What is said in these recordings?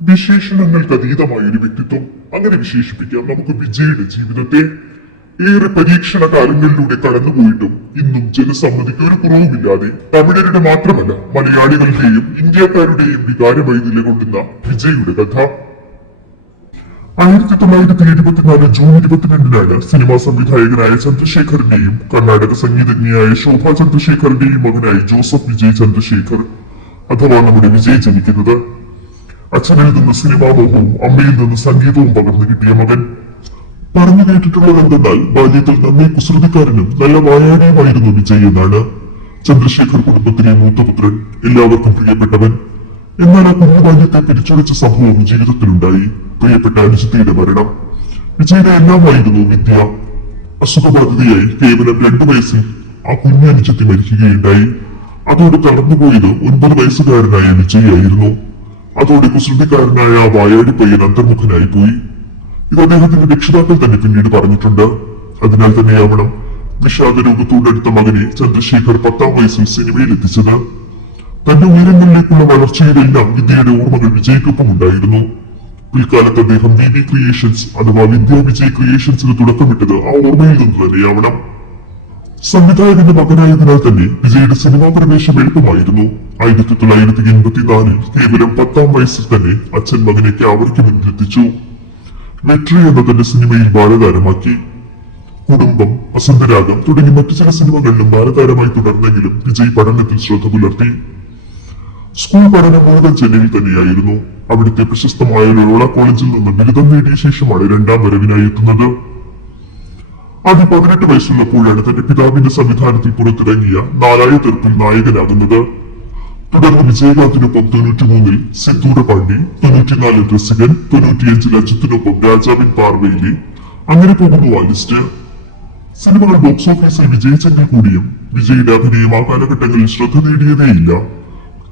വിശേഷണങ്ങൾക്ക് അതീതമായ ഒരു വ്യക്തിത്വം, അങ്ങനെ വിശേഷിപ്പിക്കാം നമുക്ക് വിജയുടെ ജീവിതത്തെ. ഏറെ പരീക്ഷണ കാലങ്ങളിലൂടെ കടന്നുപോയിട്ടും ഇന്നും ജനസമ്മതിക്ക് ഒരു കുറവുമില്ലാതെ തമിഴരുടെ മാത്രമല്ല മലയാളികളുടെയും ഇന്ത്യക്കാരുടെയും വികാരമായി നിലകൊള്ളുന്ന വിജയുടെ കഥ. 1974 ജൂൺ 22-നാണ് സിനിമാ സംവിധായകനായ ചന്ദ്രശേഖറിന്റെയും കർണാടക സംഗീതജ്ഞയായ ശോഭാ ചന്ദ്രശേഖറിന്റെയും മകനായി ജോസഫ് വിജയ് ചന്ദ്രശേഖർ അഥവാ നമ്മുടെ വിജയ് ജനിക്കുന്നത്. അച്ഛനിൽ നിന്ന് സിനിമാ മോഹവും അമ്മയിൽ നിന്ന് സംഗീതവും പകർന്നു കിട്ടിയ മകൻ. പറഞ്ഞു കേട്ടിട്ടുള്ളത് എന്തെന്നാൽ ബാല്യത്തിൽ നന്നേ കുസൃതിക്കാരനും നല്ല വായാടിയുമായിരുന്നു വിജയ് എന്നാണ്. ചന്ദ്രശേഖർ കുടുംബത്തിലെ മൂത്തപുത്രൻ, എല്ലാവർക്കും പ്രിയപ്പെട്ടവൻ. എന്നാൽ ആ കുഞ്ഞു ബാല്യത്തെ പിരിച്ചുടച്ച സംഭവം ജീവിതത്തിലുണ്ടായി. പ്രിയപ്പെട്ട അനുജത്തിയുടെ മരണം. വിജയുടെ എല്ലാമായിരുന്നു വിദ്യ. അസുഖബാധിതയായി കേവലം 2 വയസ്സിൽ ആ കുഞ്ഞു അനുജത്തി മരിക്കുകയുണ്ടായി. അതോടെ കടന്നുപോയത് 9 വയസ്സുകാരനായ വിജയായിരുന്നു. അതോടെ കുസൃതിക്കാരനായ ആ വായാടി പയ്യൻ അന്തർമുഖനായി പോയി. ഇത് അദ്ദേഹത്തിന്റെ രക്ഷിതാക്കൾ തന്നെ പിന്നീട് പറഞ്ഞിട്ടുണ്ട്. അതിനാൽ തന്നെയാവണം വിഷാദ രോഗത്തോടടുത്ത മകനെ ചന്ദ്രശേഖർ 10-ാം വയസ്സിൽ സിനിമയിൽ എത്തിച്ചത്. തന്റെ ഉയരങ്ങളിലേക്കുള്ള വളർച്ചയിലെല്ലാം വിദ്യയുടെ ഓർമ്മകൾ വിജയ്ക്കൊപ്പം ഉണ്ടായിരുന്നു. പിൽക്കാലത്ത് അദ്ദേഹം VV ക്രിയേഷൻസ് അഥവാ വിദ്യ വിജയ് ക്രിയേഷൻസിന് തുടക്കമിട്ടത് ആ ഓർമ്മയിൽ നിന്ന് തന്നെയാവണം. സംവിധായകന്റെ മകനായതിനാൽ തന്നെ വിജയുടെ സിനിമാ പ്രവേശം എളുപ്പമായിരുന്നു. 1984 കേവലം 10-ാം വയസ്സിൽ തന്നെ അച്ഛൻ മകനെ ക്യാമറയ്ക്ക് മുന്നിലെത്തിച്ചു. മെട്രി എന്ന തന്റെ സിനിമയിൽ ബാലതാരമാക്കി. കുടുംബം, വസന്തരാഗം തുടങ്ങി മറ്റു ചില സിനിമകളിലും ബാലതാരമായി തുടർന്നെങ്കിലും വിജയ് പഠനത്തിൽ ശ്രദ്ധ പുലർത്തി. സ്കൂൾ പഠനം മുഴുവൻ ചെന്നൈയിൽ തന്നെയായിരുന്നു. അവിടുത്തെ പ്രശസ്തമായ ലോള കോളേജിൽ നിന്ന് ബിരുദം നേടിയ ശേഷമാണ് 2-ാം വരവിനായി എത്തുന്നത്. ആദ്യ 18 വയസ്സുള്ളപ്പോഴാണ് തന്റെ പിതാവിന്റെ സംവിധാനത്തിൽ പുറത്തിറങ്ങിയ 4-ായ തെറുപ്പിൽ നായകനാകുന്നത്. തുടർന്ന് വിജയകാന്തിനൊപ്പം 93-ൽ സിന്ദൂര പാണ്ഡി, 94-ൽ രസികൻ, 95-ൽ അജിത്തിനൊപ്പം രാജാവിൻ പാർവയിലെ, അങ്ങനെ പോകുന്നു ആ ലിസ്റ്റ്. സിനിമകൾ ബോക്സ് ഓഫീസിൽ വിജയിച്ചെങ്കിൽ കൂടിയും വിജയുടെ അഭിനയം ആ കാലഘട്ടങ്ങളിൽ ശ്രദ്ധ നേടിയതേയില്ല.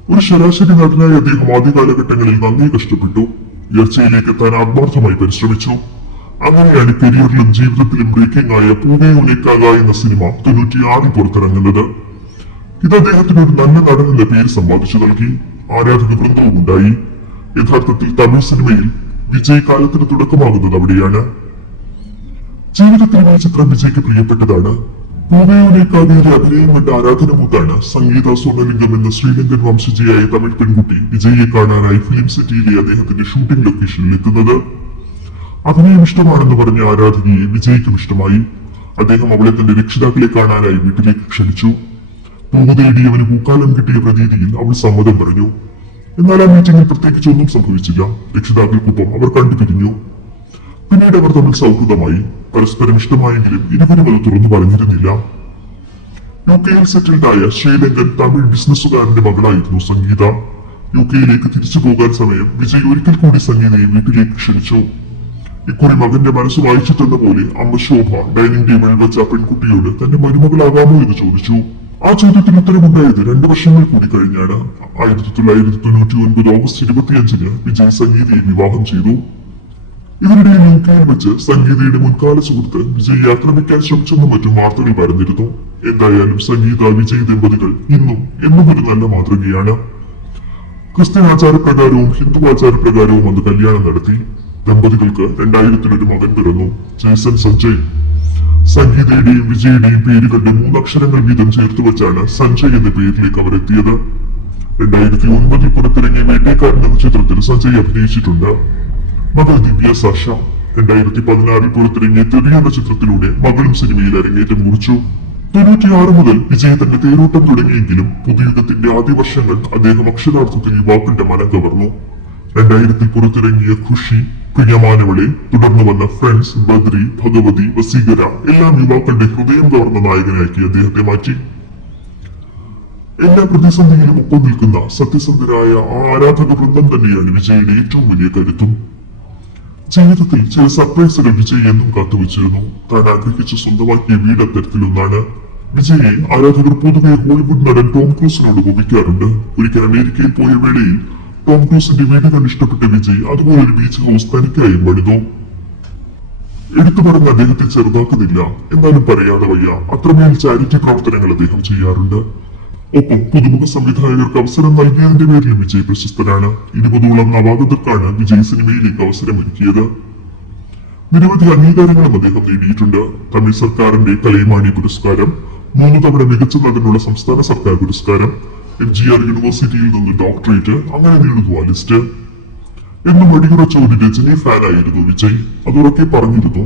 ഒരു ശരാശരി നടനായ അദ്ദേഹം ആദ്യ കാലഘട്ടങ്ങളിൽ നന്നേ കഷ്ടപ്പെട്ടു. ഉയർച്ചയിലേക്ക് എത്താൻ ആത്മാർത്ഥമായി പരിശ്രമിച്ചു. അങ്ങനെയാണ് കരിയറിലും ജീവിതത്തിലും ബ്രേക്കിംഗ് ആയ പൂവേ ഉനേക്കാക എന്ന സിനിമ 96-ൽ പുറത്തിറങ്ങുന്നത്. ഇത് അദ്ദേഹത്തിന് ഒരു നല്ല നടൻ എന്ന പേര് സമ്പാദിച്ചു നൽകി. ആരാധക വൃന്ദവും ഉണ്ടായി. യഥാർത്ഥത്തിൽ തമിഴ് സിനിമയിൽ വിജയ് കാലത്തിന് തുടക്കമാകുന്നത് അവിടെയാണ്. ജീവിതത്തിൽ ഈ ചിത്രം വിജയ്ക്ക് പ്രിയപ്പെട്ടതാണ്. പൂവയുനേക്കാകയിലെ അഭിനയം കണ്ട ആരാധന മൂത്താണ് സംഗീത സോണലിംഗം എന്ന ശ്രീലങ്കൻ വംശജയായ തമിഴ് പെൺകുട്ടി വിജയെ കാണാനായി ഫിലിം സിറ്റിയിലെ അദ്ദേഹത്തിന്റെ ഷൂട്ടിംഗ് ലൊക്കേഷനിൽ എത്തുന്നത്. അഭിനയം ഇഷ്ടമാണെന്ന് പറഞ്ഞ ആരാധകയെ വിജയ്ക്കും ഇഷ്ടമായി. അദ്ദേഹം അവളെ തന്റെ രക്ഷിതാക്കളെ കാണാനായി വീട്ടിലേക്ക് ക്ഷണിച്ചു. പൂവ് തേടിയവന് പൂക്കാലം കിട്ടിയ പ്രതീതിയിൽ അവൾ സമ്മതം പറഞ്ഞു. എന്നാൽ ആ മീറ്റിംഗിൽ പ്രത്യേകിച്ച് ഒന്നും സംഭവിച്ചില്ല. രക്ഷിതാക്കൾക്കൊപ്പം അവർ കണ്ടുപിരിഞ്ഞു. പിന്നീട് അവർ തമ്മിൽ സൗഹൃദമായി. പരസ്പരം ഇഷ്ടമായെങ്കിലും ഇരുവരും അത് തുറന്നു പറഞ്ഞിരുന്നില്ല. UK-യിൽ സെറ്റിൽഡായ ശ്രീലങ്കൻ തമിഴ് ബിസിനസ്സുകാരന്റെ മകളായിരുന്നു സംഗീത. UK-യിലേക്ക് തിരിച്ചു പോകാൻ സമയം വിജയ് ഒരിക്കൽ കൂടി സംഗീതയെ വീട്ടിലേക്ക് ക്ഷണിച്ചു. ഇക്കുറി മകന്റെ മനസ്സ് വായിച്ചിട്ടെന്ന പോലെ അമ്മ ശോഭ ഡൈനിങ് ടേബിളിൽ വെച്ച പെൺകുട്ടിയോട് തന്റെ മരുമകളാകാമോ എന്ന് ചോദിച്ചു. ആ ചോദ്യത്തിന് ഉത്തരമുണ്ടായത് 2 വർഷങ്ങൾ കൂടി കഴിഞ്ഞാണ്. 1999 ഓഗസ്റ്റ് 25-ന് വിജയ് സംഗീതയെ വിവാഹം ചെയ്തു. ഇതിനിടയിൽ UK-യിൽ വെച്ച് സംഗീതയുടെ മുൻകാല സുഹൃത്ത് വിജയ് ആക്രമിക്കാൻ ശ്രമിച്ചെന്നും മറ്റും വാർത്തകൾ പരന്നിരുന്നു. എന്തായാലും സംഗീത വിജയ് ദമ്പതികൾ ഇന്നും എന്നും ഒരു നല്ല മാതൃകയാണ്. ക്രിസ്ത്യൻ ആചാരപ്രകാരവും ഹിന്ദു ആചാരപ്രകാരവും അന്ന് കല്യാണം നടത്തി. ദമ്പതികൾക്ക് 2000-ൽ ഒരു മകൻ പിറന്നു, ജേസൺ സഞ്ജയ്. സംഗീതയുടെയും വിജയുടെയും പേരുകളുടെ 3 അക്ഷരങ്ങൾ വീതം ചേർത്ത് വെച്ചാണ് സഞ്ജയ് എന്ന പേരിലേക്ക് അവർ എത്തിയത്. 2009-ൽ പുറത്തിറങ്ങിയ വേട്ടേക്കാരൻ എന്ന ചിത്രത്തിൽ സഞ്ജയ് അഭിനയിച്ചിട്ടുണ്ട്. മകൾ ദിവ്യ സാഷ 2016-ൽ പുറത്തിറങ്ങിയ തെറി എന്ന ചിത്രത്തിലൂടെ മകളും സിനിമയിൽ അരങ്ങേറ്റം കുറിച്ചു. 96 മുതൽ വിജയ് തന്റെ തേരോട്ടം തുടങ്ങിയെങ്കിലും പുതുയുഗത്തിന്റെ ആദ്യ വർഷങ്ങൾ അദ്ദേഹം അക്ഷരാർത്ഥത്തിൽ യുവാക്കളുടെ മനം കവർന്നു. 2000-ൽ പുറത്തിറങ്ങിയ ഖുഷി, പ്രിയമാനവളെ, തുടർന്ന് വന്ന ഫ്രണ്ട്സ്, ബദ്രി, ഭഗവതി, വസീകര എല്ലാം യുവാക്കളുടെ ഹൃദയം കവർന്ന നായകനാക്കി അദ്ദേഹത്തെ മാറ്റി. എല്ലാ പ്രതിസന്ധിയിലും ഒപ്പം നിൽക്കുന്ന സത്യസന്ധരായ ആ ആരാധക വൃന്ദം തന്നെയാണ് വിജയുടെ ഏറ്റവും വലിയ കരുത്തും. ജീവിതത്തിൽ ചില സർപ്രൈസുകൾ വിജയ് എന്നും കാത്തുവച്ചിരുന്നു. താൻ ആഗ്രഹിച്ച് സ്വന്തമാക്കിയ വീട് അത്തരത്തിലൊന്നാണ്. വിജയെ ആരാധകർ പൊതുവെ ഹോളിവുഡ് നടൻ ടോം ക്രൂസിനോട് ഉപമിക്കാറുണ്ട്. ഒരിക്കൽ അമേരിക്കയിൽ പോയ വേളയിൽ ടോം ക്രൂസിന്റെ വീട് കണ്ടിഷ്ടപ്പെട്ട വിജയ് അതുപോലെ ഒരു ബീച്ച് ഹൗസ് തനിക്കായും പണിതു. എടുത്തു പറഞ്ഞ അദ്ദേഹത്തെ ചെറുതാക്കുന്നില്ല, എന്നാലും പറയാതെ വയ്യ, അത്രമേൽ ചാരിറ്റി പ്രവർത്തനങ്ങൾ അദ്ദേഹം ചെയ്യാറുണ്ട്. ഒപ്പം പുതുമുഖ സംവിധായകർക്ക് അവസരം നൽകിയതിന്റെ പേരിലും വിജയ് പ്രശസ്തനാണ്. 20ഓളം നവാഗതർക്കാണ് വിജയ് സിനിമയിലേക്ക് അവസരമൊരുക്കിയത്. നിരവധി അംഗീകാരങ്ങളും അദ്ദേഹം നേടിയിട്ടുണ്ട്. തമിഴ് സർക്കാരിന്റെ കലൈമാണി പുരസ്കാരം, 3 തവണ മികച്ച നടനുള്ള സംസ്ഥാന സർക്കാർ പുരസ്കാരം, MGR യൂണിവേഴ്സിറ്റിയിൽ നിന്ന് ഡോക്ടറേറ്റ്, അങ്ങനെ നീളുന്നു ആ ലിസ്റ്റ്. എന്നും അടിയുറച്ച ഒരു രജനി ഫാനായിരുന്നു വിജയ്. അതുറക്കെ പറഞ്ഞിരുന്നു.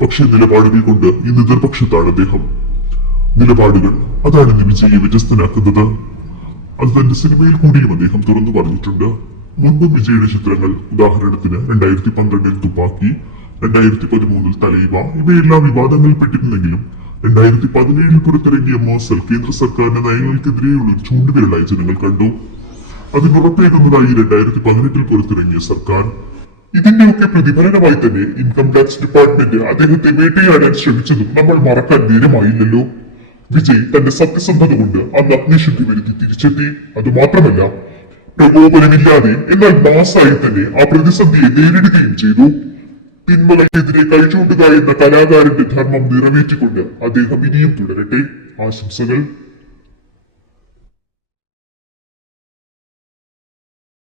പക്ഷേ നിലപാടുകൾ കൊണ്ട് ഇന്ന് എതിർപക്ഷത്താണ് അദ്ദേഹം. നിലപാടുകൾ അതാണ് ഇന്ന് വിജയെ വ്യത്യസ്തനാക്കുന്നത്. അത് തന്റെ സിനിമയിൽ കൂടിയും അദ്ദേഹം തുറന്നു പറഞ്ഞിട്ടുണ്ട്. മുൻപും വിജയുടെ ചിത്രങ്ങൾ, ഉദാഹരണത്തിന് 2012 തുപ്പാക്കി, 2013 തലൈവ, ഇവയെല്ലാം വിവാദങ്ങളിൽപ്പെട്ടിരുന്നെങ്കിലും 2017 പുറത്തിറങ്ങിയ മോസൽ കേന്ദ്ര സർക്കാരിന്റെ നയങ്ങൾക്കെതിരെയുള്ള ഒരു ചൂണ്ടുവിരലായി ജനങ്ങൾ കണ്ടു. അതിനുറപ്പേകുന്നതായി 2018 പുറത്തിറങ്ങിയ സർക്കാർ. ഇതിന്റെയൊക്കെ പ്രതിഫലനമായി തന്നെ ഇൻകം ടാക്സ് ഡിപ്പാർട്ട്മെന്റ് അദ്ദേഹത്തെ വേട്ടയാടാൻ ശ്രമിച്ചതും നമ്മൾ മറക്കാൻ നേരമായില്ലല്ലോ. വിജയ് തന്റെ സത്യസന്ധത കൊണ്ട് അന്ന് അഗ്നിശുദ്ധി വരുത്തി തിരിച്ചെത്തി. അതുമാത്രമല്ല, പ്രകോപനമില്ലാതെ എന്നാൽ മാസായി തന്നെ ആ പ്രതിസന്ധിയെ നേരിടുകയും ചെയ്തു. തിന്മകൾക്കെതിരെ കൈചൂണ്ടുക എന്ന കലാകാരന്റെ ധർമ്മം നിറവേറ്റിക്കൊണ്ട് അദ്ദേഹം ഇനിയും തുടരട്ടെ. ആശംസകൾ.